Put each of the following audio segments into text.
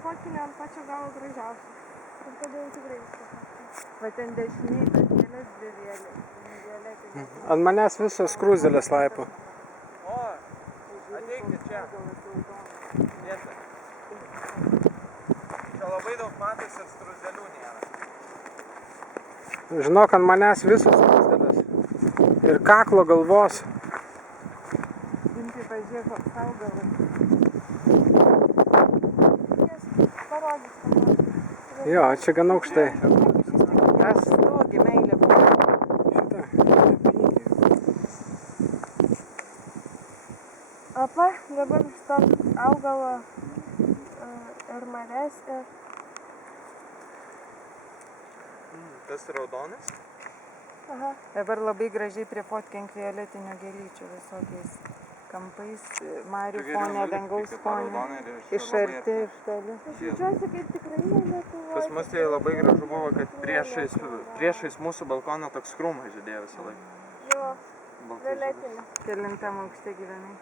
nufotkinė ant pačio galo gražiausia. Ir tada jau tikrai viską fotkinu. Va ten dešiniai, tas kelias dvi violetinės. Ant manęs visos skruzdėlės laipo. O, ateikit čia. Vieta. Čia labai daug matos ir skruzdėlių nėra. Žinok, ant manęs visos skruzdėlės. Ir kaklo galvos. Gintai, pažiūrėk, koks augalas. Parodys, parodys. Jo, čia gan aukštai. Aš stogi, meilė buvo. Apa, dabar iš to augalo ir marės ir... Tas raudonas? Aha. Dabar labai gražiai prifotkink violetinių gėlyčių visokiais kampais, marių fone, dangaus fone, iš arti, iš toli. Aš jaučiuosi kaip tikrai Lietuvoje. Pas mus tai labai gražu buvo, kad priešais mūsų balkoną toks krūmas žydėjo visą laiką. Jo, violetinė. Kelintam aukšte gyvenai.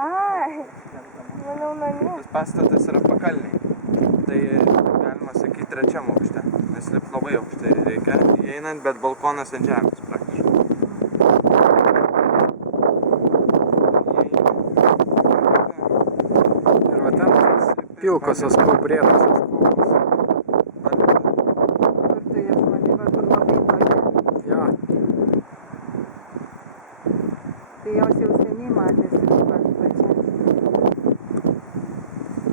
Ai, manau namie. Tas pastatas yra pakalniai. Tai galima sakyti trečiam aukšte. Nes lipt labai aukštai reikia įeinant, bet balkonas ant žemės praktiškai. Ir va ten pilkosios kaubrėtosios kopos. Kur tu jas matei, kur labai tokia. Jo. Tai jos jau seniai matėsi taip pat pačia.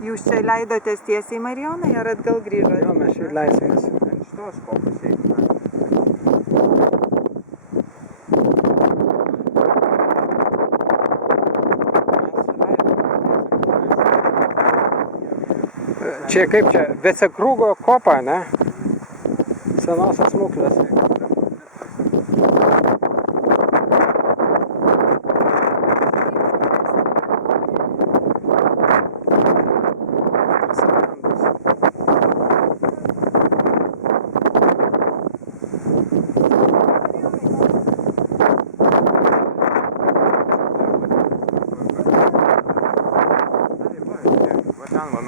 Jūs čia leidotės tiesiai Marijonai ar atgal grįžote? Jo, mes čia leisimės. Ant šitos kopos eiti. Čia kaip čia? Vecekrūgo kopa, ne? Senosios smuklės.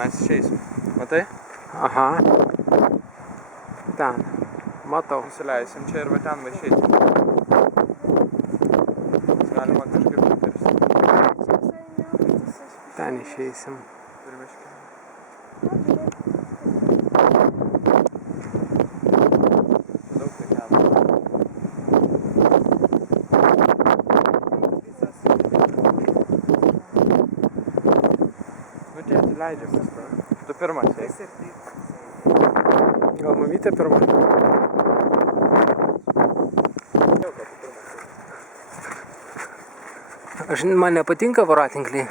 Mes išeisim. Matai? Aha. Ten. Matau. Nusileisim čia ir va ten va išeisim. Galima kažkaip nukirsti. Ten išeisim. Ir miške. Daug tai kelio. Nu čia atsileidžiam. Tu pirmas eik. Gal mamytė pirma? Man nepatinka voratinkliai.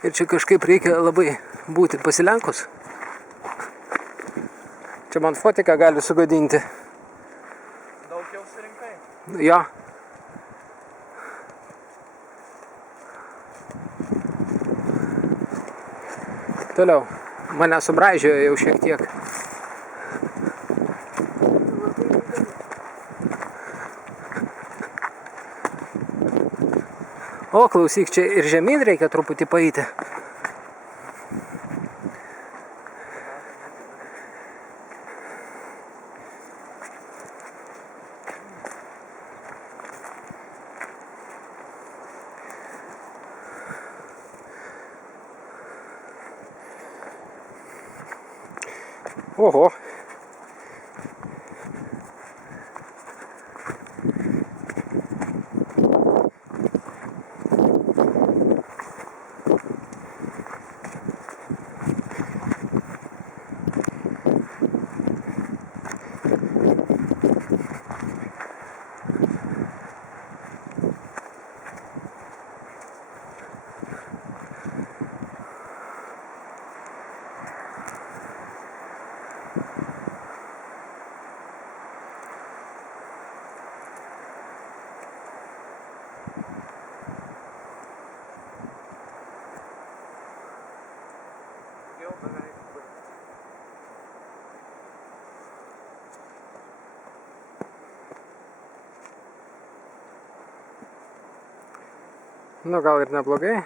Ir čia kažkaip reikia labai būti pasilenkus. Čia man fotiką gali sugadinti. Daug jau surinkai? Jo. Toliau. Mane subraižiojo jau šiek tiek. O, klausyk, čia ir žemyn reikia truputį paeiti. Oho. Jau beveik baigta. Nu, gal ir neblogai.